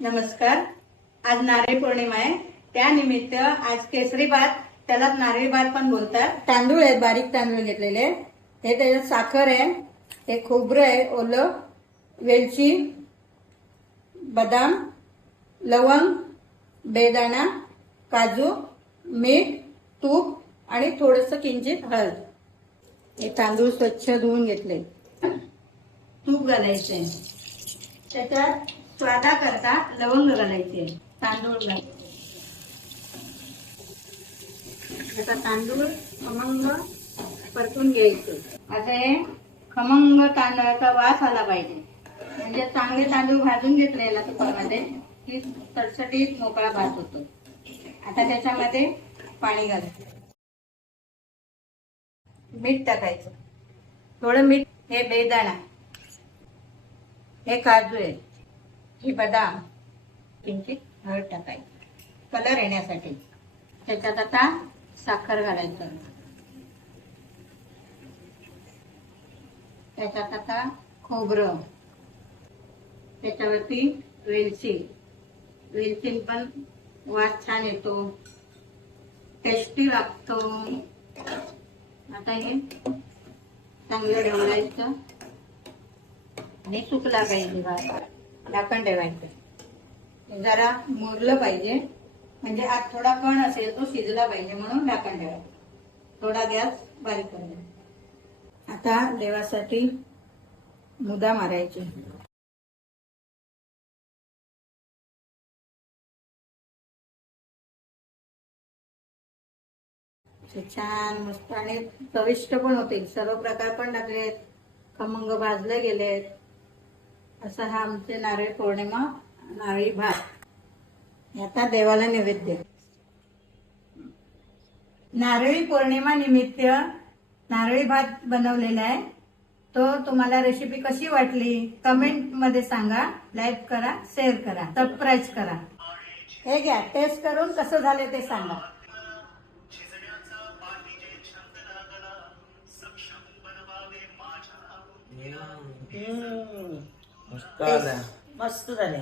नमस्कार. आज नारळी पौर्णिमा आहे. त्यानिमित्त आज केसरी भात, त्याला नारळी भात पण बोलतात. तांदूळ आहेत, बारीक तांदूळ घेतलेले. हे त्याच्यात साखर आहे, हे खोबरं आहे ओलं, वेलची, बदाम, लवंग, बेदाणा, काजू, मीठ, तूप आणि थोडंसं किंचित हळद. हे तांदूळ स्वच्छ धुवून घेतले. तूप घालायचे, त्याच्यात स्वादा करता लवंग घालायचे, तांदूळ घालायचे. आता तांदूळ खमंग परतून घ्यायचे. आता हे खमंग तांदळाचा वास आला पाहिजे, म्हणजे चांगले तांदूळ भाजून घेतलेला तुपामध्ये की सडसडीत मोकळा भात होतो. आता त्याच्यामध्ये पाणी घालायचं, मीठ टाकायचं, थोडं मीठ. हे बेदाणा, हे काजू आहे, हे बदाम, किंचित हळद टाकायची कलर येण्यासाठी. त्याच्यात आता साखर घालायचं. त्याच्यात आता खोबरं, त्याच्यावरती वेलची. वेलची पण वास छान येतो, टेस्टी लागतो. आता हे चांगलं ढवळायचं आणि सुकला पाहिजे भात. झाकण ठेवायचं, जरा मुरलं पाहिजे, म्हणजे आत थोडा कण असेल तो शिजला पाहिजे, म्हणून झाकण ठेवायचं. थोडा गॅस बारीक करायचा. आता देवासाठी मुदा मारायची. छान मस्त आणि चविष्ट पण होतील. सर्व प्रकार पण टाकलेत, खमंग भाजले गेलेत. असं हा आमचे नारळी पौर्णिमा नारळी भात. आता देवाला नैवेद्य. नारळी पौर्णिमा निमित्त नारळी भात बनवलेला आहे. तो तुम्हाला रेसिपी कशी वाटली कमेंट मध्ये सांगा. लाईक करा, शेअर करा, सबस्क्राईब करा. हे घ्या, टेस्ट करून कसं झाले ते सांगा. मस्त झाले.